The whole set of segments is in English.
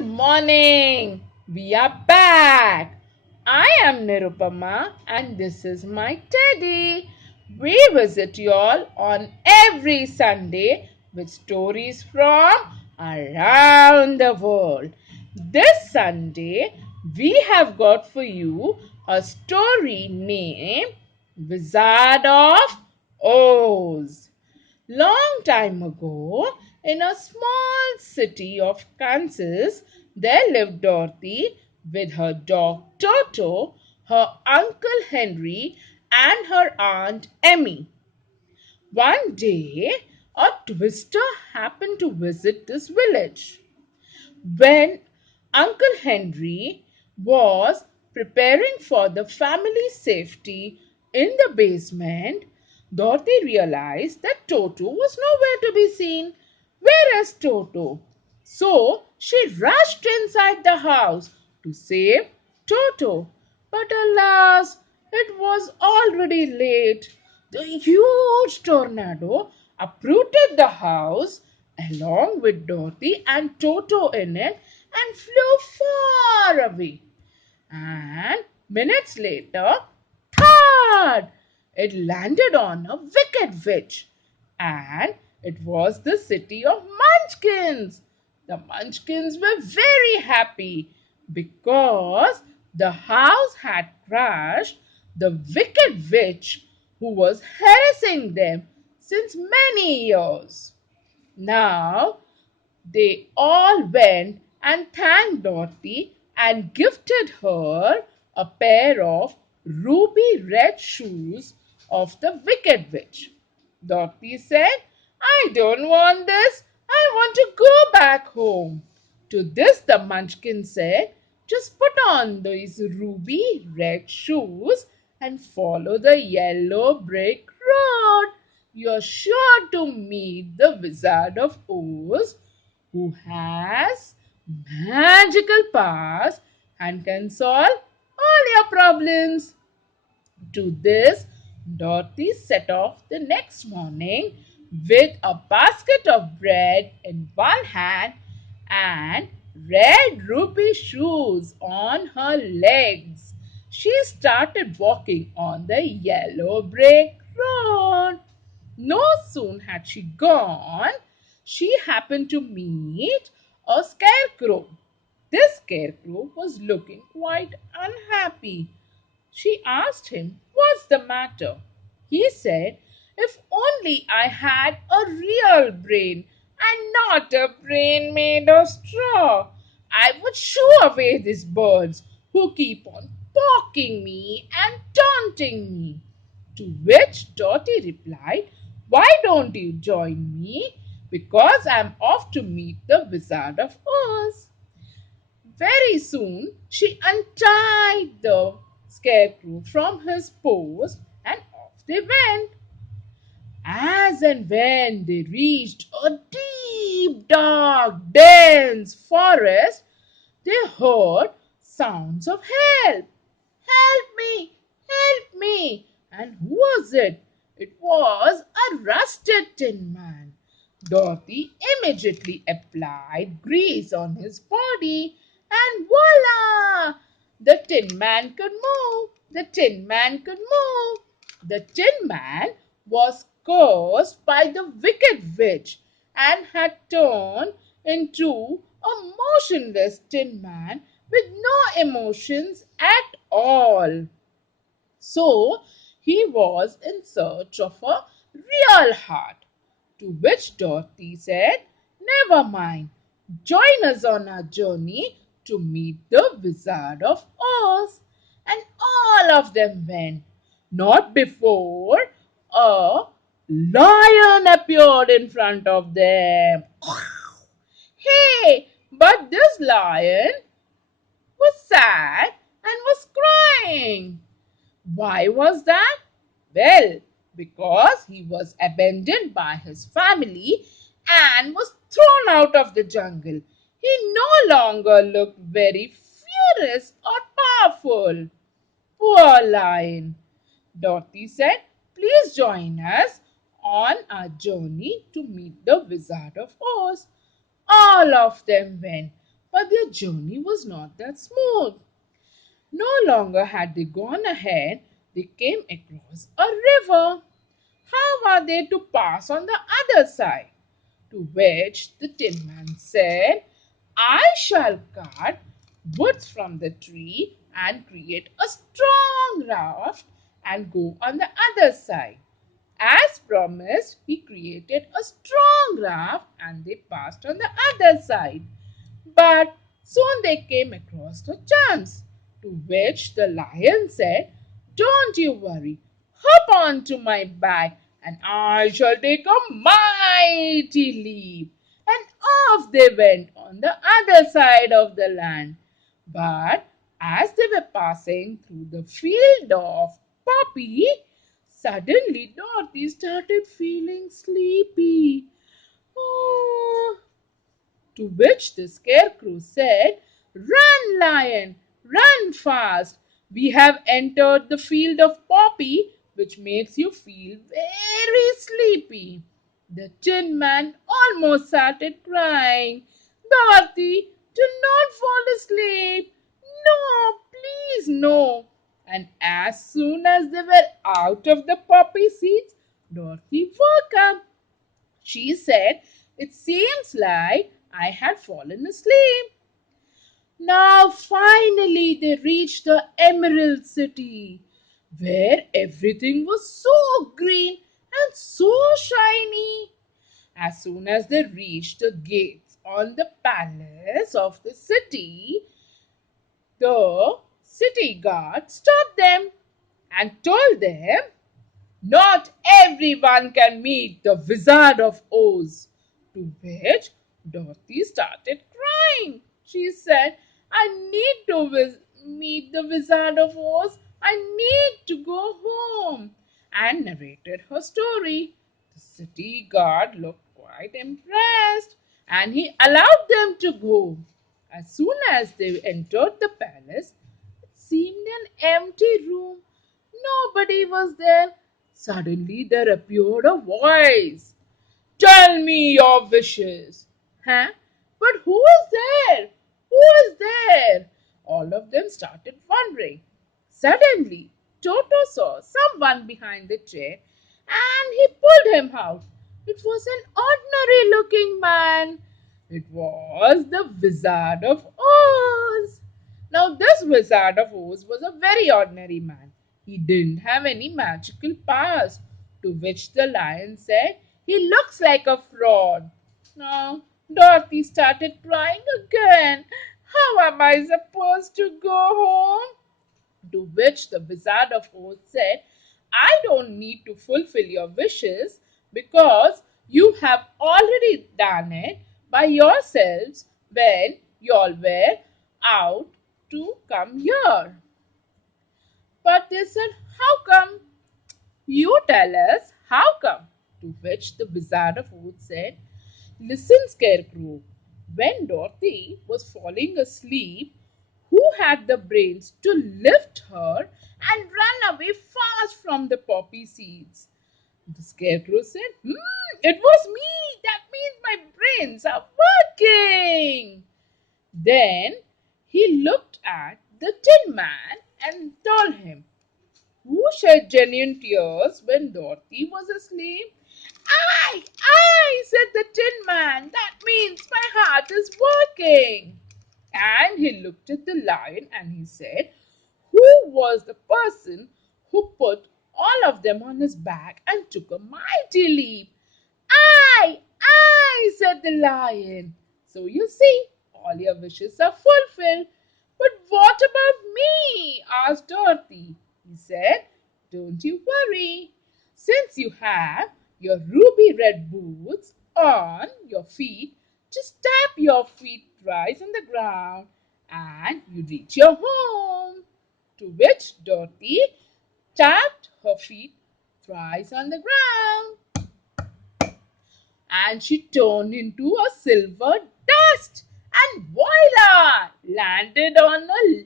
Good morning. We are back. I am Nirupama and this is my teddy. We visit you all on every Sunday with stories from around the world. This Sunday, we have got for you a story named Wizard of Oz. Long time ago, in a small city of Kansas, there lived Dorothy with her dog Toto, her uncle Henry, and her aunt Emmy. One day, a twister happened to visit this village. When Uncle Henry was preparing for the family safety in the basement, Dorothy realized that Toto was nowhere to be seen. Where is Toto? So she rushed inside the house to save Toto. But alas, it was already late. The huge tornado uprooted the house along with Dorothy and Toto in it and flew far away. And minutes later, thud! It landed on a wicked witch. And it was the city of Munchkins. The Munchkins were very happy because the house had crushed the wicked witch who was harassing them since many years. Now they all went and thanked Dorothy and gifted her a pair of ruby red shoes of the Wicked Witch. Dorothy said, I don't want this. I want to go back home. To this, the Munchkin said, just put on these ruby red shoes and follow the yellow brick road. You're sure to meet the Wizard of Oz who has magical powers and can solve all your problems. To this, Dorothy set off the next morning with a basket of bread in one hand and red ruby shoes on her legs. She started walking on the yellow brick road. No sooner had she gone, she happened to meet a scarecrow. This scarecrow was looking quite unhappy. She asked him, what's the matter? He said, if only I had a real brain and not a brain made of straw, I would shoo away these birds who keep on poking me and taunting me. To which Dotty replied, why don't you join me? Because I'm off to meet the Wizard of Oz. Very soon she untied the scarecrow from his post and off they went. As and when they reached a deep, dark, dense forest, they heard sounds of help. Help me! Help me! And who was it? It was a rusted tin man. Dorothy immediately applied grease on his body and voila! The tin man could move. The tin man could move. The tin man was cursed by the wicked witch and had turned into a motionless tin man with no emotions at all. So he was in search of a real heart. To which Dorothy said, never mind, join us on our journey to meet the Wizard of Oz. And all of them went. Not before a lion appeared in front of them. Hey, but this lion was sad and was crying. Why was that? Well, because he was abandoned by his family and was thrown out of the jungle. He no longer looked very furious or powerful. Poor lion. Dorothy said, please join us on our journey to meet the Wizard of Oz. All of them went. But their journey was not that smooth. No longer had they gone ahead, they came across a river. How are they to pass on the other side? To which the Tin Man said, I shall cut woods from the tree and create a strong raft and go on the other side. As promised, he created a strong raft and they passed on the other side. But soon they came across a chance, to which the lion said, Don't you worry, hop onto my back, and I shall take a mighty leap. And off they went on the other side of the land. But as they were passing through the field of poppy, suddenly Dorothy started feeling sleepy. Oh, to which the scarecrow said, Run, lion, run fast. We have entered the field of poppy, which makes you feel very sleepy. The Tin Man almost started crying. Dorothy, do not fall asleep. No, please, no. And as soon as they were out of the poppy seeds, Dorothy woke up. She said, It seems like I had fallen asleep. Now finally they reached the Emerald City, where everything was so green and so shiny. As soon as they reached the gates on the palace of the city, the city guard stopped them and told them not everyone can meet the Wizard of Oz. To which Dorothy started crying. She said, I need to meet the Wizard of Oz. I need to go home. And narrated her story. The city guard looked quite impressed and he allowed them to go. As soon as they entered the palace, it seemed an empty room. Nobody was there. Suddenly there appeared a voice. Tell me your wishes. Huh? But who is there? Who is there? All of them started wondering. Suddenly, Toto saw someone behind the chair and he pulled him out. It was an ordinary looking man. It was the Wizard of Oz. Now, this Wizard of Oz was a very ordinary man. He didn't have any magical powers, to which the lion said, He looks like a fraud. Now, Dorothy started crying again. How am I supposed to go home? To which the Wizard of Oz said, I don't need to fulfill your wishes because you have already done it by yourselves when you all were out to come here. But they said, How come? You tell us, how come? To which the Wizard of Oz said, Listen, Scarecrow, when Dorothy was falling asleep, who had the brains to lift her and run away fast from the poppy seeds? The Scarecrow said, It was me. That means my brains are working. Then he looked at the Tin Man and told him, Who shed genuine tears when Dorothy was asleep? I, said the Tin Man. That means my heart is working. And he looked at the lion and he said, Who was the person who put all of them on his back and took a mighty leap? I, said the lion. So you see, all your wishes are fulfilled. But what about me? Asked Dorothy. He said, Don't you worry. Since you have your ruby red boots on your feet, just tap your feet twice on the ground and you reach your home. To which Dorothy tapped her feet thrice on the ground and she turned into a silver dust and voila! Landed on a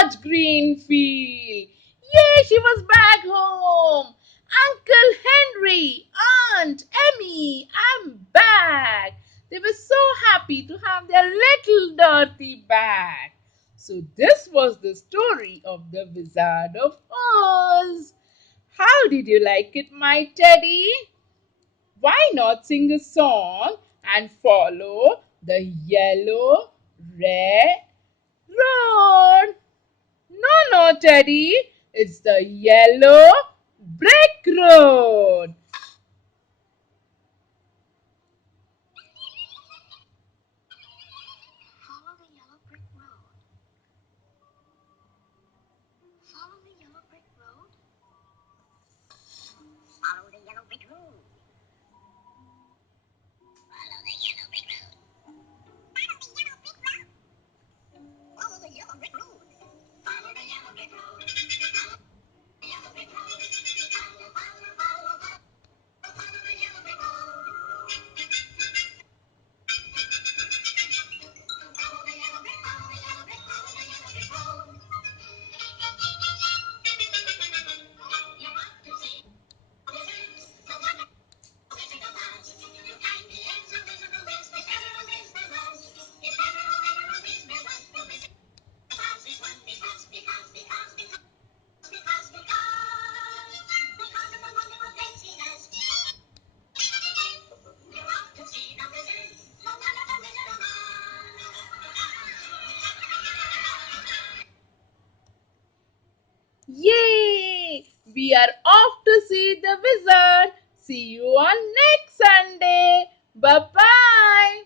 large green field. Yay, she was back home. Uncle Henry, Aunt Emmy, I'm back. They were so happy to have their little Dorothy back. So, this was the story of the Wizard of Oz. How did you like it, my teddy? Why not sing a song and follow the yellow, red road? No, no, Teddy. It's the yellow brick road. Follow the yellow brick road. Follow the yellow brick road. Follow the yellow brick road. Follow the yellow brick road. Follow the yellow brick road. Follow the yellow brick road. Follow the yellow brick road. Follow, follow, follow, follow the yellow brick road. Follow the yellow brick, follow the yellow brick, follow the yellow brick road. You want to see a wizard? No wonder a wizard of Oz. You kindly is a wizard who is, if ever a wizard was. If ever a wizard was, the wizard of Oz is one because of the wonderful things he does. You're off to see the wizard, the wonderful wizard of Oz. Yay! We are off to see the wizard. See you on next Sunday. Bye bye.